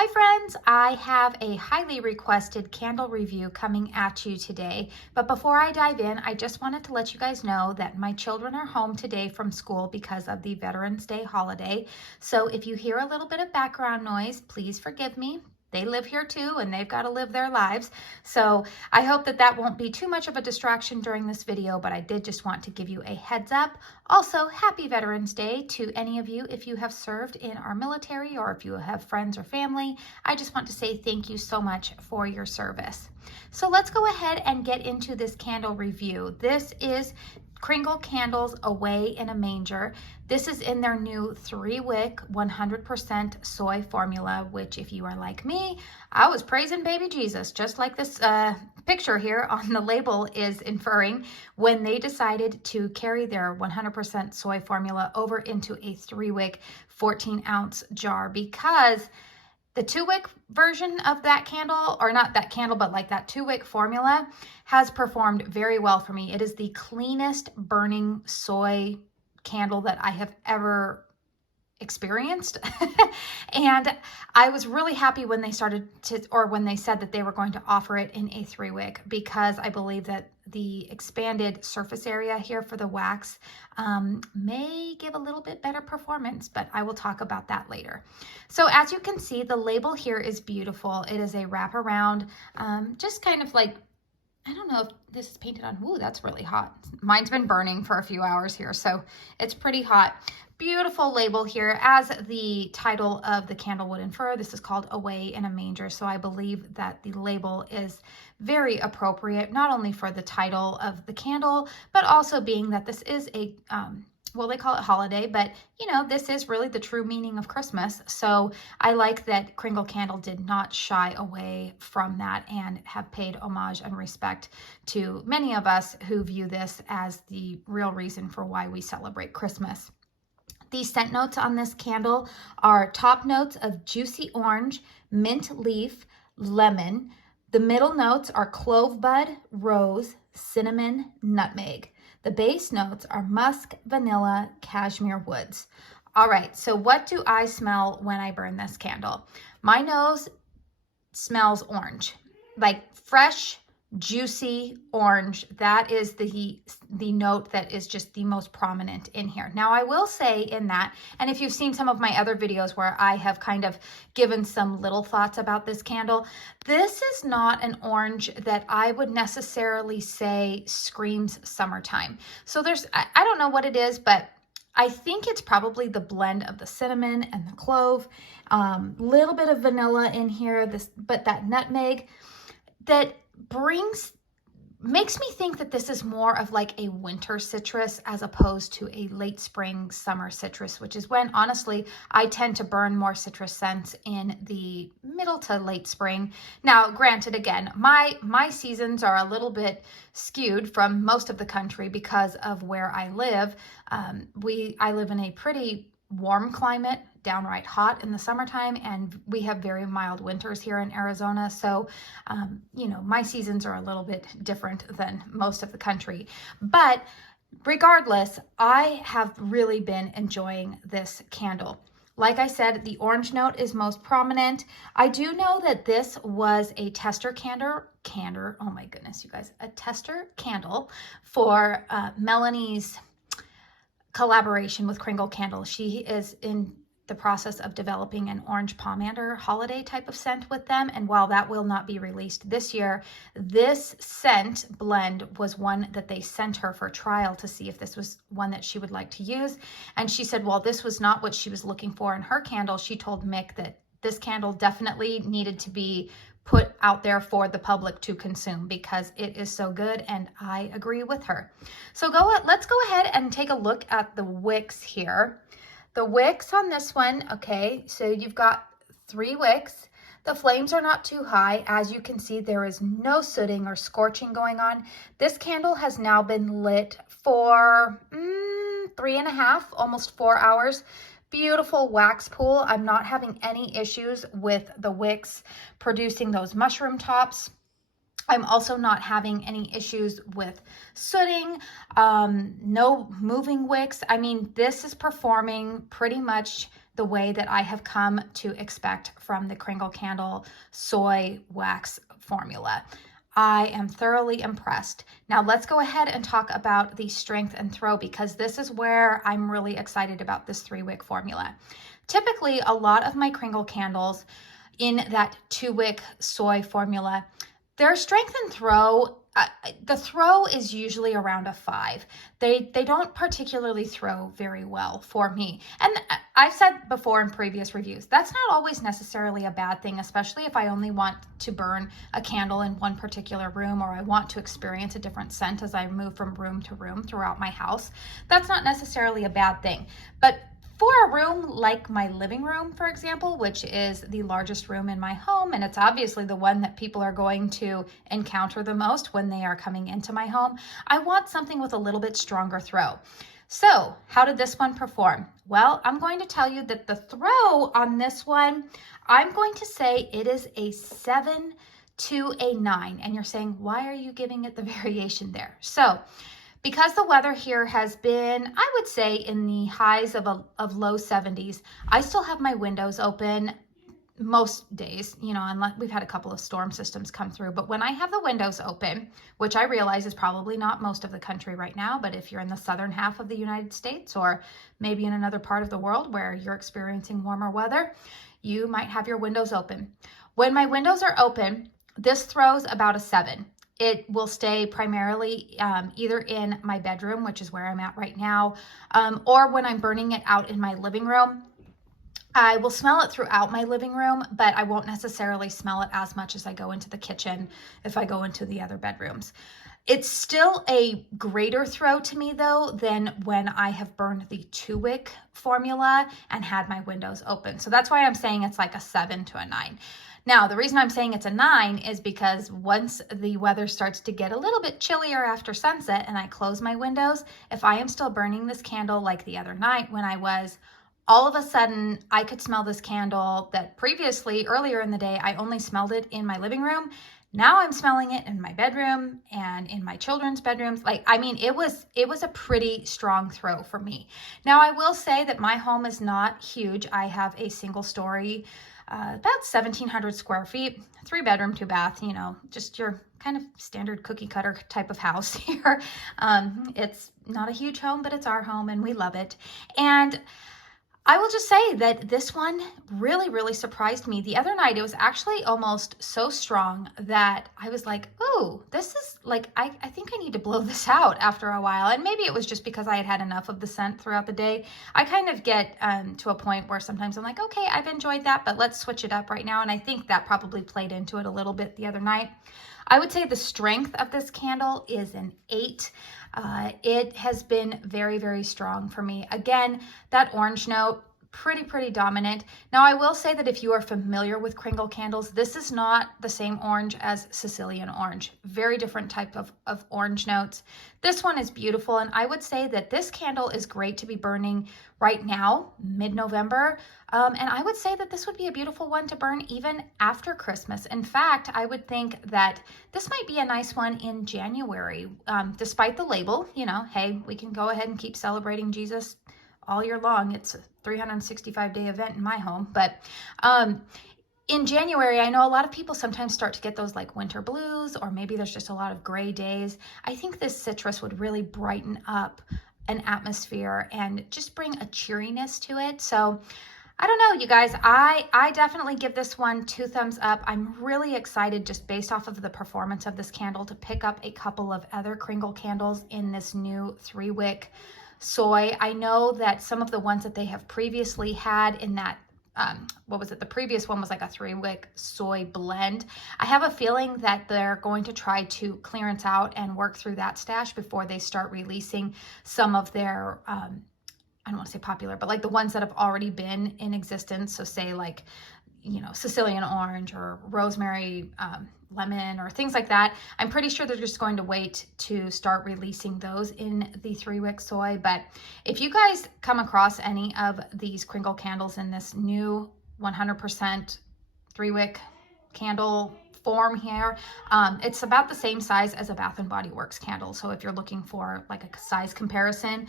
Hi friends, I have a highly requested candle review coming at you today, but before I dive in, I just wanted to let you guys know that my children are home today from school because of the Veterans Day holiday. So if you hear a little bit of background noise, please forgive me. They live here too, and they've got to live their lives. So I hope that that won't be too much of a distraction during this video, but I did just want to give you a heads up. Also, happy Veterans Day to any of you if you have served in our military or if you have friends or family. I just want to say thank you so much for your service. So let's go ahead and get into this candle review. This is Kringle Candle's Away in a Manger. This is in their new 3-wick 100% soy formula, which if you are like me, I was praising baby Jesus, just like this picture here on the label is inferring, when they decided to carry their 100% soy formula over into a 3-wick 14-ounce jar, because the 2-wick version of that candle, or not that candle, but like that 2-wick formula, has performed very well for me. It is the cleanest burning soy candle that I have ever experienced. And I was really happy when they when they said that they were going to offer it in a 3-wick, because I believe that the expanded surface area here for the wax may give a little bit better performance, but I will talk about that later. So as you can see, the label here is beautiful. It is a wraparound, just kind of like, I don't know if this is painted on. Ooh, that's really hot. Mine's been burning for a few hours here, so it's pretty hot. Beautiful label here. As the title of the candle would infer, this is called Away in a Manger, so I believe that the label is very appropriate, not only for the title of the candle, but also being that this is a, well, they call it holiday, but you know, this is really the true meaning of Christmas. So I like that Kringle Candle did not shy away from that and have paid homage and respect to many of us who view this as the real reason for why we celebrate Christmas. The scent notes on this candle are top notes of juicy orange, mint leaf, lemon. The middle notes are clove bud, rose, cinnamon, nutmeg. The base notes are musk, vanilla, cashmere woods. All right, so what do I smell when I burn this candle? My nose smells orange, like fresh, juicy orange. That is the note that is just the most prominent in here. Now I will say in that, and if you've seen some of my other videos where I have kind of given some little thoughts about this candle, this is not an orange that I would necessarily say screams summertime. So I don't know what it is, but I think it's probably the blend of the cinnamon and the clove, little bit of vanilla in here, but that nutmeg that makes me think that this is more of like a winter citrus as opposed to a late spring summer citrus, which is when honestly I tend to burn more citrus scents in the middle to late spring. Now granted, again, my seasons are a little bit skewed from most of the country because of where I live. I live in a pretty warm climate, downright hot in the summertime, and we have very mild winters here in Arizona. So, you know, my seasons are a little bit different than most of the country. But regardless, I have really been enjoying this candle. Like I said, the orange note is most prominent. I do know that this was a tester candle. Oh my goodness, you guys, a tester candle for Melanie's collaboration with Kringle Candle. She is in the process of developing an orange pomander holiday type of scent with them, and while that will not be released this year, this scent blend was one that they sent her for trial to see if this was one that she would like to use. And she said, well, this was not what she was looking for in her candle. She told Mick that this candle definitely needed to be put out there for the public to consume because it is so good, and I agree with her. So let's go ahead and take a look at the wicks here. The wicks on this one, okay, so you've got 3 wicks. The flames are not too high. As you can see, there is no sooting or scorching going on. This candle has now been lit for 3.5, almost 4 hours. Beautiful wax pool. I'm not having any issues with the wicks producing those mushroom tops. I'm also not having any issues with sooting, no moving wicks. I mean, this is performing pretty much the way that I have come to expect from the Kringle Candle soy wax formula. I am thoroughly impressed. Now let's go ahead and talk about the strength and throw, because this is where I'm really excited about this 3-wick formula. Typically, a lot of my Kringle candles in that 2-wick soy formula, their strength and throw, the throw is usually around a 5. They don't particularly throw very well for me. And I've said before in previous reviews, that's not always necessarily a bad thing, especially if I only want to burn a candle in one particular room, or I want to experience a different scent as I move from room to room throughout my house. That's not necessarily a bad thing. But for a room like my living room, for example, which is the largest room in my home, and it's obviously the one that people are going to encounter the most when they are coming into my home, I want something with a little bit stronger throw. So how did this one perform? Well, I'm going to tell you that the throw on this one, I'm going to say it is a 7 to a 9. And you're saying, why are you giving it the variation there? So because the weather here has been, I would say, in the highs of low 70s, I still have my windows open most days, you know, unless we've had a couple of storm systems come through. But when I have the windows open, which I realize is probably not most of the country right now, but if you're in the southern half of the United States, or maybe in another part of the world where you're experiencing warmer weather, you might have your windows open. When my windows are open, this throws about a 7. It will stay primarily either in my bedroom, which is where I'm at right now, or when I'm burning it out in my living room. I will smell it throughout my living room, but I won't necessarily smell it as much as I go into the kitchen if I go into the other bedrooms. It's still a greater throw to me, though, than when I have burned the 2-wick formula and had my windows open. So that's why I'm saying it's like a 7 to a 9. Now, the reason I'm saying it's a 9 is because once the weather starts to get a little bit chillier after sunset and I close my windows, if I am still burning this candle like the other night when I was, all of a sudden I could smell this candle that previously, earlier in the day, I only smelled it in my living room. Now I'm smelling it in my bedroom and in my children's bedrooms. Like, I mean, it was a pretty strong throw for me. Now, I will say that my home is not huge. I have a single story, about 1,700 square feet, 3-bedroom, 2-bath, you know, just your kind of standard cookie cutter type of house here. It's not a huge home, but it's our home and we love it. And I will just say that this one really, really surprised me. The other night, it was actually almost so strong that I was like, oh, this is like, I think I need to blow this out after a while. And maybe it was just because I had had enough of the scent throughout the day. I kind of get to a point where sometimes I'm like, okay, I've enjoyed that, but let's switch it up right now. And I think that probably played into it a little bit the other night. I would say the strength of this candle is an 8. It has been very, very strong for me. Again, that orange note, pretty dominant. Now, I will say that if you are familiar with Kringle candles, this is not the same orange as Sicilian orange. Very different type of orange notes. This one is beautiful, and I would say that this candle is great to be burning right now, mid-November. And I would say that this would be a beautiful one to burn even after Christmas. In fact, I would think that this might be a nice one in January. Despite the label, you know, hey, we can go ahead and keep celebrating Jesus all year long. It's a 365-day event in my home. But in January, I know a lot of people sometimes start to get those like winter blues, or maybe there's just a lot of gray days. I think this citrus would really brighten up an atmosphere and just bring a cheeriness to it. So I don't know, you guys, I definitely give this one 2 thumbs up. I'm really excited, just based off of the performance of this candle, to pick up a couple of other Kringle candles in this new 3-wick soy. I know that some of the ones that they have previously had in that, what was it? The previous one was like a 3-wick soy blend. I have a feeling that they're going to try to clearance out and work through that stash before they start releasing some of their, I don't want to say popular, but like the ones that have already been in existence. So say like, you know, Sicilian orange or rosemary, lemon, or things like that. I'm pretty sure they're just going to wait to start releasing those in the 3-wick soy. But if you guys come across any of these Kringle candles in this new 100% 3-wick candle form here, it's about the same size as a Bath and Body Works candle. So if you're looking for like a size comparison,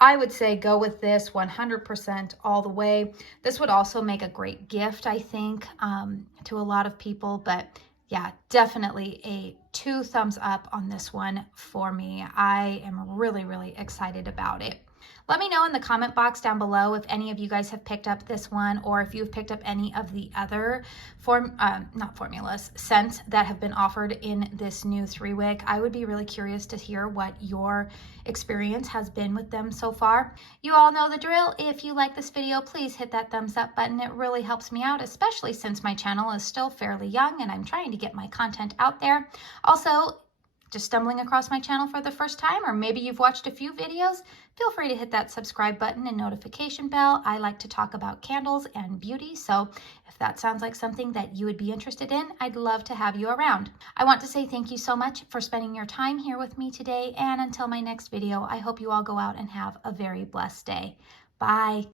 I would say go with this 100% all the way. This would also make a great gift, I think, to a lot of people. But yeah, definitely a 2 thumbs up on this one for me. I am really, really excited about it. Let me know in the comment box down below if any of you guys have picked up this one, or if you've picked up any of the other scents that have been offered in this new 3-wick. I would be really curious to hear what your experience has been with them so far. You all know the drill. If you like this video, please hit that thumbs up button. It really helps me out, especially since my channel is still fairly young and I'm trying to get my content out there. Also, just stumbling across my channel for the first time, or maybe you've watched a few videos, feel free to hit that subscribe button and notification bell. I like to talk about candles and beauty, so if that sounds like something that you would be interested in, I'd love to have you around. I want to say thank you so much for spending your time here with me today, and until my next video, I hope you all go out and have a very blessed day. Bye.